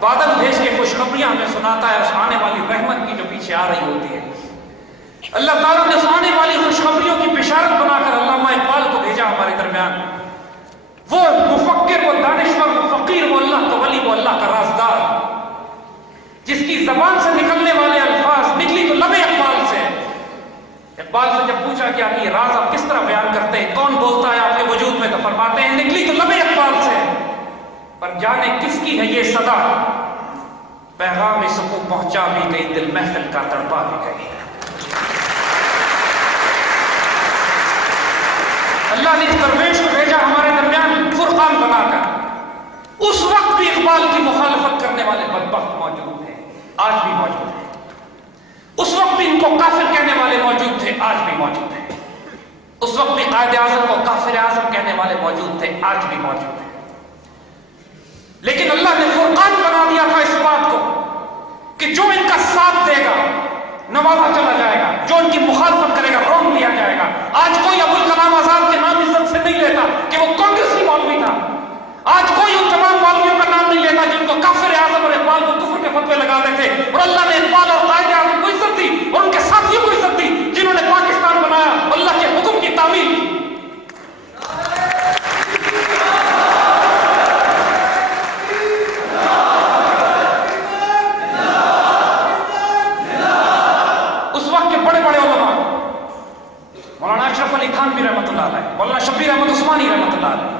بادل بھیج کے خوشخبریاں ہمیں سناتا ہے اس آنے والی رحمت کی جو پیچھے آ رہی ہوتی ہے. اللہ تعالیٰ نے اس آنے والی خوشخبریوں کی بشارت بنا کر علامہ اقبال کو بھیجا ہمارے درمیان. وہ مفکر، وہ دانشور، وہ فقیر، وہ اللہ کا ولی، وہ اللہ کا رازدار، جس کی زبان سے نکلنے والے الفاظ نکلی تو لب اقبال سے. اقبال سے جب پوچھا کہ آپ یہ راز آپ کس طرح بیان کرتے ہیں، کون بولتا ہے آپ کے وجود میں، تو فرماتے ہیں نکلی تو لب اقبال سے، پر جانے کس کی ہے یہ صدا، پیغام اس کو پہنچا بھی گئی، دل محفل کا تڑپا بھی گئی. اللہ نے اس درویش کو بھیجا ہمارے درمیان فرقان بنا کر. اس وقت بھی اقبال کی مخالفت کرنے والے بدبخت موجود تھے، آج بھی موجود ہیں. اس وقت بھی ان کو کافر کہنے والے موجود تھے، آج بھی موجود ہیں. اس وقت بھی قائد اعظم کو کافر اعظم کہنے والے موجود تھے، آج بھی موجود ہیں. لیکن اللہ نے فرقان بنا دیا تھا اس بات کو کہ جو ان کا ساتھ دے گا نوازا چلا جائے گا، جو ان کی مخالفت کرے گا روک لیا جائے گا. آج کوئی ابوالکلام آزاد کے نام عزت سے نہیں لیتا کہ وہ کانگریسی مولوی تھا. آج کوئی ان تمام مولویوں کا نام نہیں لیتا جن کو کافر اعظم اور اقبال کو کفر کے فتوے لگاتے تھے. اور اللہ نے اقبال اور قائد اعظم کو عزت دی اور ان کے ساتھیوں کو عزت دی جنہوں نے پاکستان بنایا، اللہ کے حکم کی تعمیل کی. خان بھی رحمت اللہ علیہ، مولانا شبیر احمد عثمانی رحمت اللہ علیہ،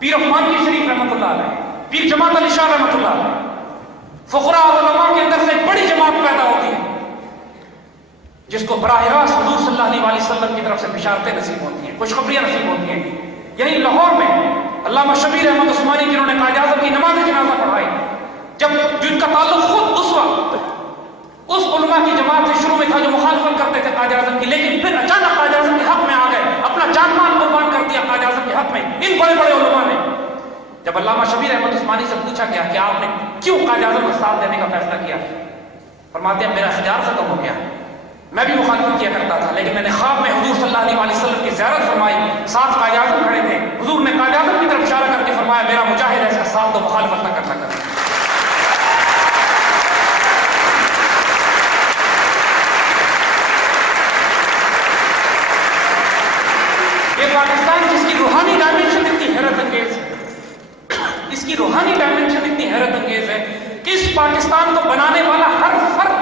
پیر عثمان کی شریف رحمت اللہ علیہ، پیر جماعت علی شاہ رحمت اللہ علیہ. فقراء اور علماء کے اندر سے ایک بڑی جماعت پیدا ہوتی ہے جس کو براہ راست حضور صلی اللہ علیہ وسلم کی طرف سے بشارتیں نصیب ہوتی ہیں، خوشخبریاں نصیب ہوتی ہیں. یہی لاہور میں علامہ شبیر احمد عثمانی جنہوں نے قائد اعظم کی نماز جنازہ پڑھائی، جن کا تعلق خود اس وقت اس علماء کی جماعت سے شروع میں تھا جو مخالفت کرتے تھے قائد اعظم کی، لیکن پھر اچانک قائد اعظم کے حق میں آ گئے، اپنا جان مال قربان کر دیا قائد اعظم کے حق میں ان بڑے بڑے علماء نے. جب علامہ شبیر احمد عثمانی سے پوچھا گیا کہ آپ نے کیوں قائد اعظم کا ساتھ دینے کا فیصلہ کیا، فرماتے ہیں میرا اختیار ختم ہو گیا. میں بھی مخالفت کیا کرتا تھا، لیکن میں نے خواب میں حضور صلی اللہ علیہ وسلم کی زیارت فرمائی، ساتھ قائد اعظم کھڑے تھے، حضور نے قائد اعظم کی طرف اشارہ کر کے فرمایا میرا مجاہد ہے، اس کا ساتھ تو مخالفت نہ کرنا کر. پاکستان جس کی روحانی ڈائمنشن اتنی حیرت انگیز ہے، اس کی روحانی ڈائمنشن اتنی حیرت انگیز ہے کہ اس پاکستان کو بنانے والا ہر فرد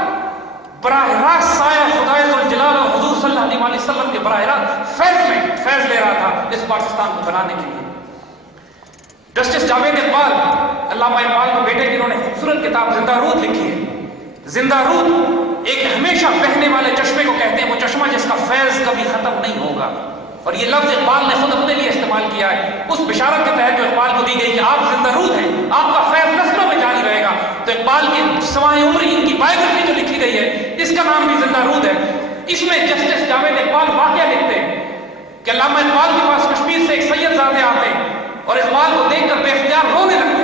براہ راست سایہ خدائے ذوالجلال اور حضور صلی اللہ علیہ وسلم کے براہ راست فیض لے رہا تھا اس پاکستان کو بنانے کے لیے. جسٹس جاوید اقبال، علامہ اقبال کے بیٹے جنہوں نے خوبصورت کتاب زندہ رود لکھی ہے. زندہ رود ایک ہمیشہ بہنے والے چشمے کو کہتے ہیں، وہ چشمہ جس کا فیض کبھی ختم نہیں ہوگا. اور یہ لفظ اقبال نے خود اپنے لیے استعمال کیا ہے اس بشارت کے تحت جو اقبال کو دی گئی کہ آپ زندہ رود ہیں، آپ کا فیض نسلوں میں جاری رہے گا. تو اقبال کی سوائے عمری ان کی بایوگرافی جو لکھی گئی ہے اس کا نام بھی زندہ رود ہے. اس میں جسٹس جاوید اقبال واقعہ لکھتے ہیں کہ علامہ اقبال کے پاس کشمیر سے ایک سید زادے آتے اور اقبال کو دیکھ کر بے اختیار رونے لگتے.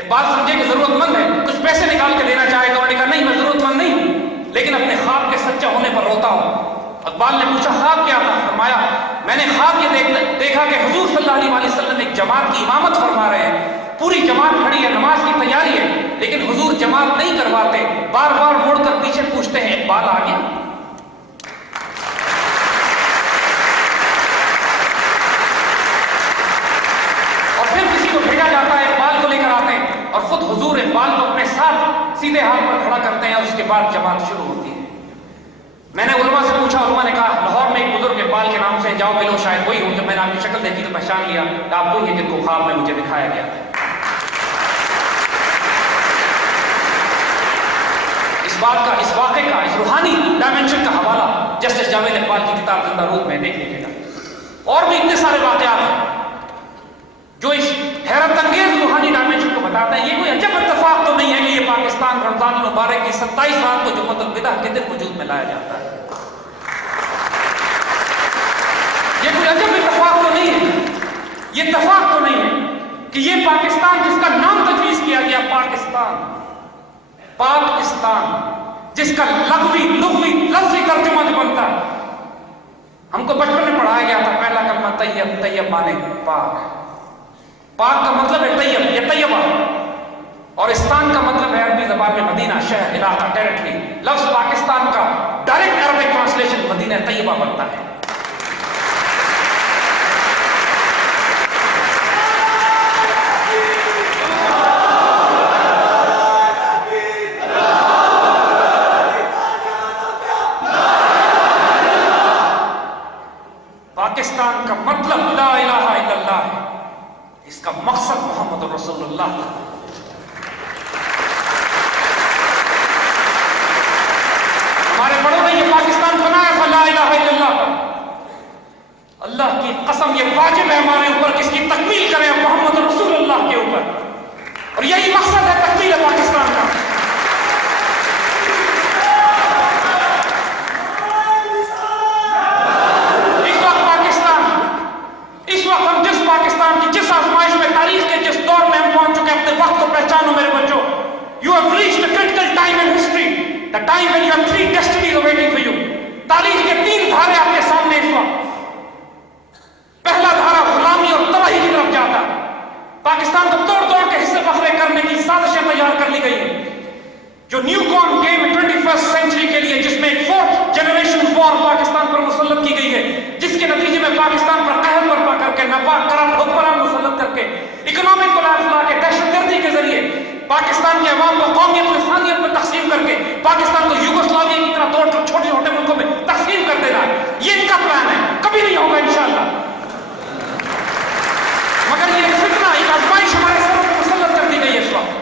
اقبال سمجھے کہ ضرورت مند ہے، کچھ پیسے نکال کے دینا چاہے گا. انہوں نے کہا نہیں، میں ضرورت مند نہیں ہوں، لیکن اپنے خواب کے سچا ہونے پر روتا ہوں. اقبال نے پوچھا خواب کیا تھا؟ فرمایا میں نے خواب یہ دیکھا کہ حضور صلی اللہ علیہ وسلم ایک جماعت کی امامت فرما رہے ہیں، پوری جماعت کھڑی ہے، نماز کی تیاری ہے، لیکن حضور جماعت نہیں کرواتے، بار بار مڑ کر پیچھے پوچھتے ہیں اقبال آ گیا. اور پھر کسی کو بھیجا جاتا ہے، اقبال کو لے کر آتے ہیں اور خود حضور اقبال کو اپنے ساتھ سیدھے ہاتھ پر کھڑا کرتے ہیں. اس کے بعد جماعت شروع ہوتی ہے. میں نے علماء سے پوچھا، علماء نے کہا لاہور میں ایک بزرگ اقبال کے نام سے، جاؤ ملو، شاید وہی ہوں. جب میں نے آپ کی شکل دیکھی تو پہچان لیا کہ آپ وہی ہیں جن کو خواب میں مجھے دکھایا گیا. اس بات کا، اس واقعے کا، اس روحانی ڈائمنشن کا حوالہ جسٹس جاوید اقبال کی کتاب زندہ رود میں دیکھ لیجیے گا. اور بھی اتنے سارے واقعات ہیں جو اس حیرت انگیز روحانی ڈائمنشن کو بتاتے ہیں. یہ کوئی عجب اتفاق تو نہیں ہے کہ یہ پاکستان رمضان المبارک کی 27 رات کو جمعۃ الوداع کے دن وجود میں لایا جاتا ہے. یہ کوئی عجب اتفاق تو نہیں ہے، یہ اتفاق تو نہیں ہے کہ یہ پاکستان جس کا نام تجویز کیا گیا پاکستان جس کا لغوی لفظی ترجمہ جو بنتا ہے، ہم کو بچپن میں پڑھایا گیا تھا پہلا کلمہ طیب، طیب مانے پاک. پاک کا مطلب ہے طیب، یہ طیبہ، اور اس اعتبار میں مدینہ شہر علاقہ ٹیریٹری. لفظ پاکستان کا ڈائریکٹ عربک ٹرانسلیشن مدینہ طیبہ بنتا ہے. پاکستان کا مطلب لا الہ الا اللہ ہے. اس کا مقصد محمد رسول اللہ ہے. ہمارے بڑوں نے یہ پاکستان بنایا تھا لا الہ الا اللہ. اللہ کی قسم یہ واجب ہے ہمارے اوپر کہ اس کی تکمیل کریں محمد رسول اللہ کے اوپر. اور یہی مقصد ہے تکمیل پاکستان کا. جس آزمائش میں تاریخ کے جس دور میں ہم پہنچ چکے اپنے وقت کو پہچانو میرے بچوں. You have reached a critical time in history, the time when you have three destinies awaiting for you. تاریخ کے تین دھارے آپ کے سامنے اس وقت. پہلا دھارا غلامی اور تباہی کی طرف جاتا. پاکستان کو توڑ توڑ کے حصے بخرے کرنے کی سازشیں تیار کر لی گئی ہیں. جو نیو کارن گیم 21st سینچری کے لیے جس میں ایک 4th جنریشن وار پاکستان پر مسلط کی گئی ہے, جس کے نتیجے میں پاکستان پر قہر برپا کر کے ناپاک کرام حکمران مسلط کر کے اکنامک کولیپس لا کے دہشت گردی کے ذریعے پاکستان کے عوام کو قومیت میں ثانیت میں تقسیم کر کے پاکستان کو یوگوسلاویا کی طرح توڑ کر چھوٹے چھوٹے ملکوں میں تقسیم کر دینا ہے. یہ ان کا پلان ہے. کبھی نہیں ہوگا انشاءاللہ. مگر یہ فتنہ ایک آزمائش ہمارے سروں پر مسلط کر دی گئی ہے اس وقت.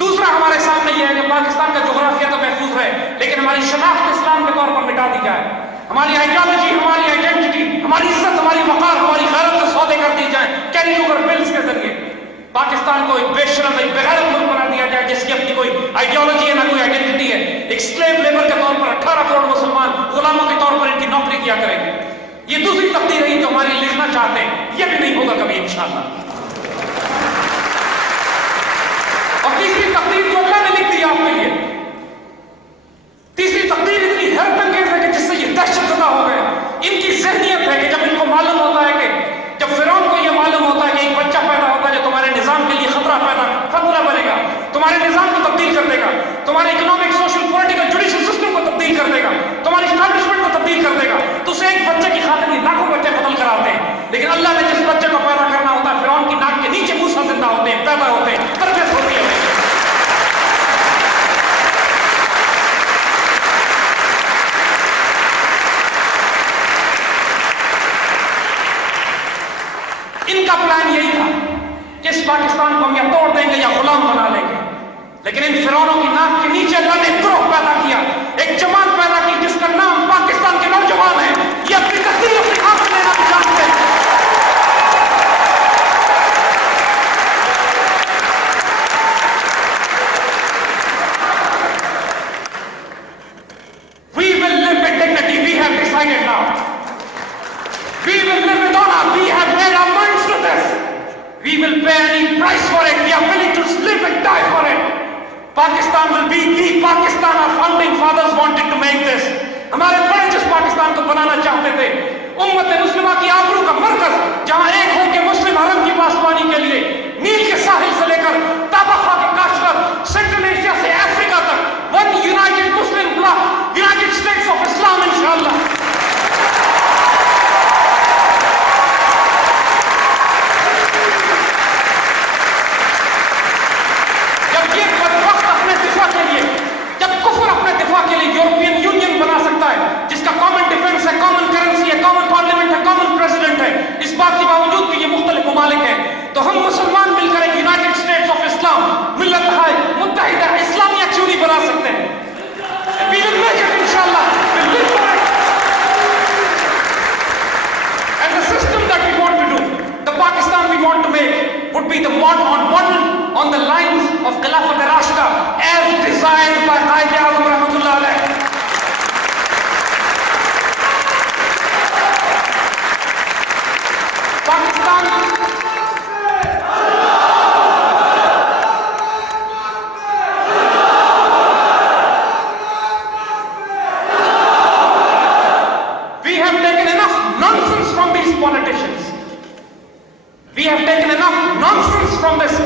دوسرا ہمارے سامنے یہ ہے کہ پاکستان کا جغرافیہ تو محفوظ ہے لیکن ہماری شناخت اسلام کے طور پر مٹا دی جائے. ہماری آئیڈیالوجی, ہماری آئیڈینٹی, ہماری عزت, ہماری وقار, ہماری غیرت کے سودے کر دی جائیں کیری اوور بلز کے ذریعے. پاکستان کو ایک بے شرم, ایک بغیرت ملک بنا دیا جائے جس کی اپنی کوئی آئیڈیالوجی ہے نہ کوئی آئیڈینٹی ہے. ایک سلیو لیبر کے طور پر 18 کروڑ مسلمان غلاموں کے طور پر ان کی نوکری کیا کریں گے. یہ دوسری تقدیر ہے جو ہماری لکھنا چاہتے ہیں. یہ بھی نہیں ہوگا کبھی انشاءاللہ. اور تیسری تقدیر جو اللہ نے لکھ دی آپ کے لیے, تیسری تقدیر اتنی حیرت انگیز ہے کہ جس سے یہ دہشت زدہ ہو گئے. ان کی ذہنیت ہے کہ جب ان کو معلوم ہوتا ہے کہ جب فرعون کو یہ معلوم ہوتا ہے کہ ایک بچہ پیدا ہوتا ہے جو تمہارے نظام کے لیے خطرہ بنے گا, تمہارے نظام کو تبدیل کر دے گا, تمہارے economic, social, political, judicial system کو تبدیل کر دے گا, تمہاری اسٹیبلشمنٹ کو تبدیل کر دے گا, تو اسے ایک بچے کی خاطر نہیں لاکھوں بچے قتل کراتے ہیں. لیکن اللہ نے جس بچے کو پیدا کرنا ہوتا ہے فرعون کی ناک کے نیچے موسیٰ زندہ ہوتے ہیں, پیدا ہوتے ہیں, تربیت ہوتی ہے. ان کا پلان یہی تھا کہ اس پاکستان کو ہم یا توڑ دیں گے یا غلام بنا لیں گے. لیکن ان فرعونوں کی ناک کے نیچے اللہ نے ایک گروہ پیدا کیا, ایک جماعت پیدا کی جس کا نام پاکستان کے نوجوان ہے. یہ اپنی تقدیر اپنے ہاتھ میں لینا چاہتے ہیں. We will live with dignity. We have decided now. We will live with honor. We have made our minds to this. We will pay any price for it. We are willing to live and die for it. Pakistan will be the Pakistan our founding fathers wanted to make this. ہمارے بڑے جس پاکستان کو بنانا چاہتے تھے, امت مسلمہ کی آبرو کا مرکز, جہاں ایک ہو کے مسلم حرم کی پاسبانی کے لیے نیل کے ساحل سے لے کر تابخا کے کاش تک, سینٹرل ایشیا سے افریقہ تک, one united Muslim bloc, united states of Islam انشاءاللہ. جب کفر اپنے دفاع کے لیے یورپین یونین بنا سکتا ہے جس کا کامن ڈیفنس ہے, کامن کرنسی ہے, کامن پارلیمنٹ ہے, کامن پریزیڈنٹ ہے, اس بات کے باوجود کہ یہ مختلف ممالک ہیں, تو ہم مسلمان مل کر ایک یونائٹڈ اسٹیٹس آف اسلام, ملت متحدہ اسلامیہ کیوں نہیں بنا سکتے ہیں؟ We will make it inshallah. We'll live for it. And the system that we want to do, the Pakistan we want to make, would be the model on the lines of Khilafat Rashida as designed by Qaid-e-Azam Rahmatullah alayh. Pakistan we have taken enough nonsense from these politicians. We have taken enough nonsense from this